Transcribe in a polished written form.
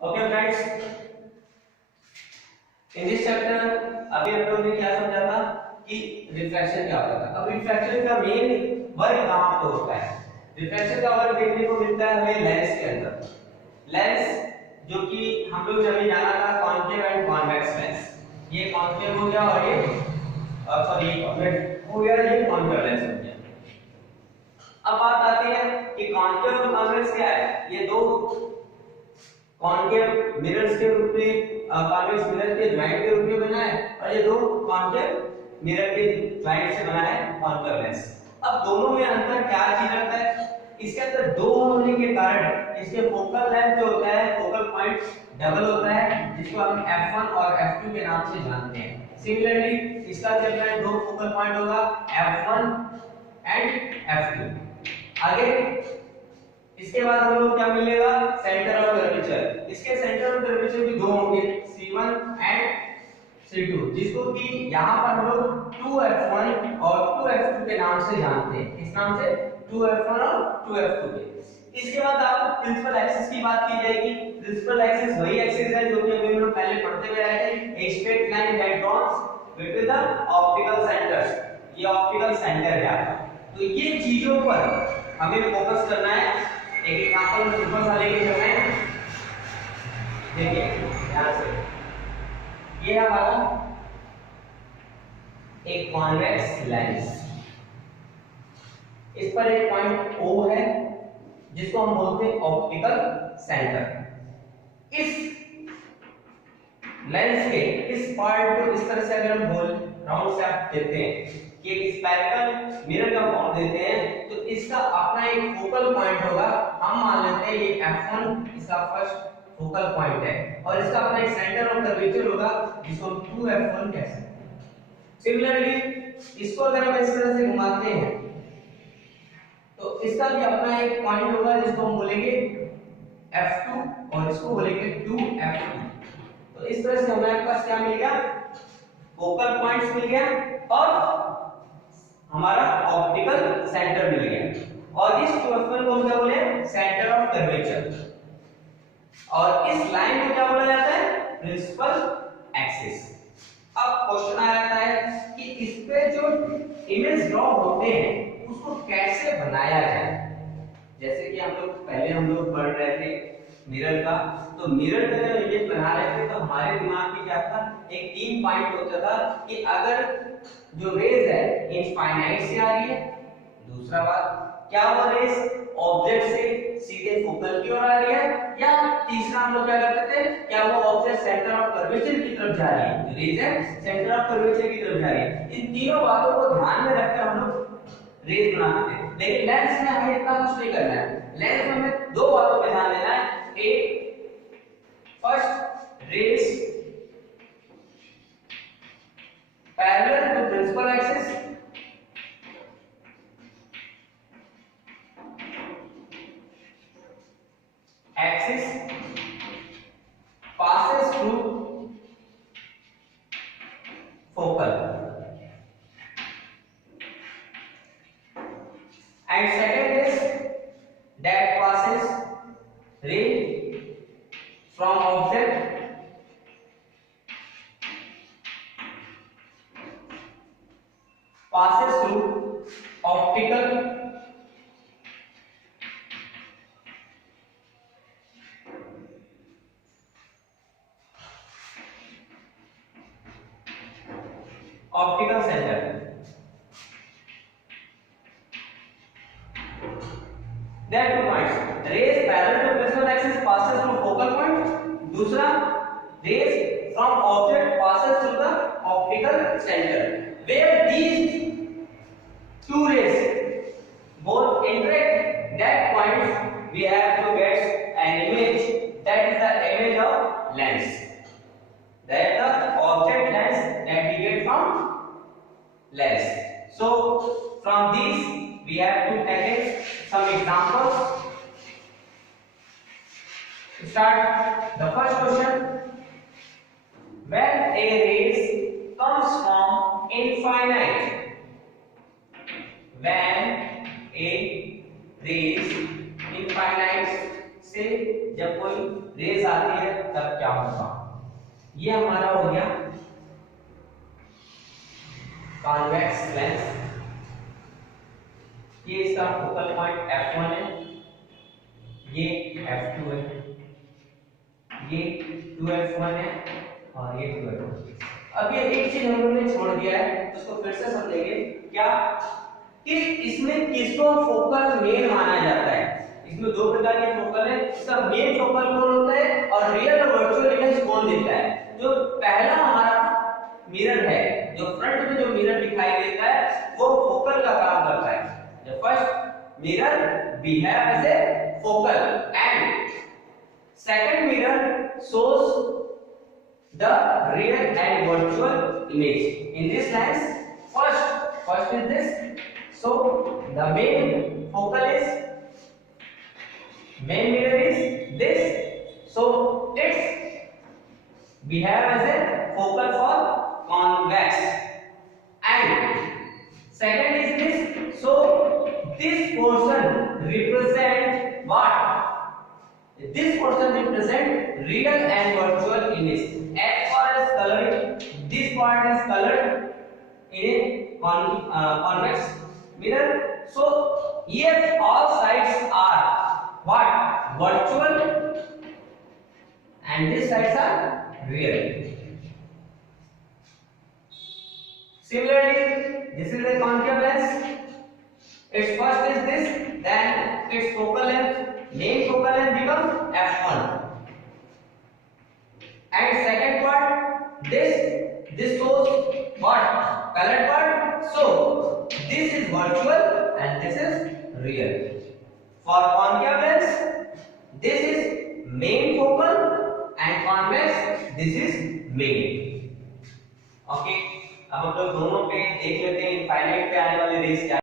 Okay friends, in this chapter अभी हम लोगों ने क्या समझा था कि रिफ्रैक्शन क्या होता है। अब रिफ्रैक्शन का मेन वर्क कहां पे होता है? रिफ्रैक्शन का वर्क देखने को मिलता है हमें लेंस के अंदर। लेंस जो कि हम लोग ने अभी जाना था कॉन्केव एंड कॉन्वेक्स लेंस। ये कॉन्केव हो गया और ये सॉरी कॉन्वेक्स हो गया, ये कॉन्केव लेंस हो गया। अब बात आती है कि कॉन्केव और कॉन्वेक्स क्या है। ये दो कॉन्केव मिरर्स के रूप में कॉन्वेक्स मिरर के जॉइंट के रूप में बना है और ये दो कॉन्केव मिरर के जॉइंट से बना है कॉन्केव लेंस। अब दोनों में अंतर क्या चीज रखता है? इसके अंदर दो होने के कारण इसके फोकल लेंथ जो होता है, फोकल पॉइंट डबल होता है, जिसको हम f1 और f2 के नाम से जानते हैं। सिमिलरली इसका चल रहा है, दो फोकल पॉइंट होगा f1 एंड f2। आगे इसके बाद हम लोग क्या मिलेगा? Centre of curvature. इसके सेंटर ऑफ कर्वेचर भी दो होंगे, C1 एंड C2, जिसको कि यहां पर हम लोग 2f1 और 2f2 के नाम से जानते हैं। किस नाम से? 2f1 और 2f2 के। इसके बाद आपको प्रिंसिपल एक्सिस की बात की जाएगी। प्रिंसिपल एक्सिस वही एक्सिस है जो कि अभी हम लोग पहले पढ़ते हुए आए थे, a straight line that draws between the optical centres. ये ऑप्टिकल सेंटर है आपका। तो ये चीजों पर हमें फोकस करना है। एक एग्जांपल सिंपल सा लेके चल रहे हैं, देखिए ध्यान से। ये है हमारा एक कॉन्वेक्स लेंस। इस पर एक पॉइंट O है जिसको हम बोलते हैं ऑप्टिकल सेंटर। इस लेंस के इस पार्ट को इस तरह से अगर हम गोल राउंड शेप देते हैं कि एक स्फेरिकल मिरर का फॉर्म देते हैं, तो इसका अपना एक फोकल पॉइंट होगा। हम मान लेते हैं ये f1 इसका फर्स्ट फोकल पॉइंट है और इसका अपना एक सेंटर ऑफ कर्वेचर होगा जिसको हम 2f1 कह सकते हैं। सिमिलरली इसको अगर हम इस तरह से घुमाते हैं तो इसका भी अपना एक पॉइंट होगा जिसको हम बोलेंगे f2 और इसको बोलेंगे 2f2। तो इस तरह से हमारे पास क्या मिल गया? फोकल पॉइंट्स मिल गया और हमारा ऑप्टिकल सेंटर मिल गया। और इस 2f1 को हम क्या बोले? Centre of curvature. और इस लाइन को क्या बोला जाता है? Principal axis. अब क्वेश्चन आ जाता है कि इस पे जो इमेज ड्रॉ होते हैं उसको कैसे बनाया जाए। जैसे कि हम लोग पढ़ रहे थे मिरर का, तो मिरर का जब इमेज बना रहे थे तो हमारे दिमाग में क्या था? एक 3 पॉइंट होता था कि अगर जो रेज है इनफाइनाइट से आ रही है, दूसरा बात क्या वो रेज ऑब्जेक्ट से सीधे फोकल की ओर आ रही है, या तीसरा हम लोग क्या करते थे, क्या वो ऑब्जेक्ट सेंटर ऑफ कर्वेचर की तरफ जा रही है, रेज है सेंटर ऑफ कर्वेचर की तरफ जा रही है। इन तीनों बातों को ध्यान में रखकर हम लोग रेज बनाते थे। लेकिन लेंस में हमें इतना कुछ नहीं करना है। लेंस में हमें दो बातों पे ध्यान देना है। एक, first rays parallel to principal axis, axis passes through focal, and second is that passes ray from object passes through optical center. There are 2 points. Rays parallel to principal axis passes through focal point. दूसरा, rays from object passes through the optical center. Where these two rays both interact, that point we have to get an image. That is the image of lens. That is the object lens that we get from lens. So from these we have to take some examples. Start the first question. When a rays comes from infinite, when a rays infinite से जब कोई race आती है तब क्या होगा। ये हमारा हो गया कॉन्वेक्स लेंस। ये इसका फोकल पॉइंट f1 है, ये f2 है, ये 2f1 है और ये 2f2। अब ये एक चीज हम लोगों ने छोड़ दिया है, उसको फिर से समझेंगे क्या कि इसमें किसको फोकल मेन माना जाता है। इसमें दो प्रकार के फोकल है, इसका मेन फोकल कौन होता है और रियल और वर्चुअल इमेज कौन देता है। जो पहला हमारा मिरर है, जो फ्रंट में जो मिरर दिखाई देता है वो फोकल का काम करता है। The first mirror behave as a focal and second mirror shows the real and virtual image. In this lens, first is this. So the main mirror is this. So it's behave as a focal for convex and second is this. So this portion represent what? This portion represent real and virtual image. As far as coloring, this part is colored in a convex mirror. So here all sides are what? Virtual and these sides are real. Similarly, this is a concave lens. Its first is this, then its focal length, main focal length becomes f1. And second part, this shows what? Colored part. So this is virtual and this is real. For concave lens, this is main focal and convex, this is main. Okay. अब हम लोग दोनों पे देख लेते हैं infinite पे आने वाले रेस क्या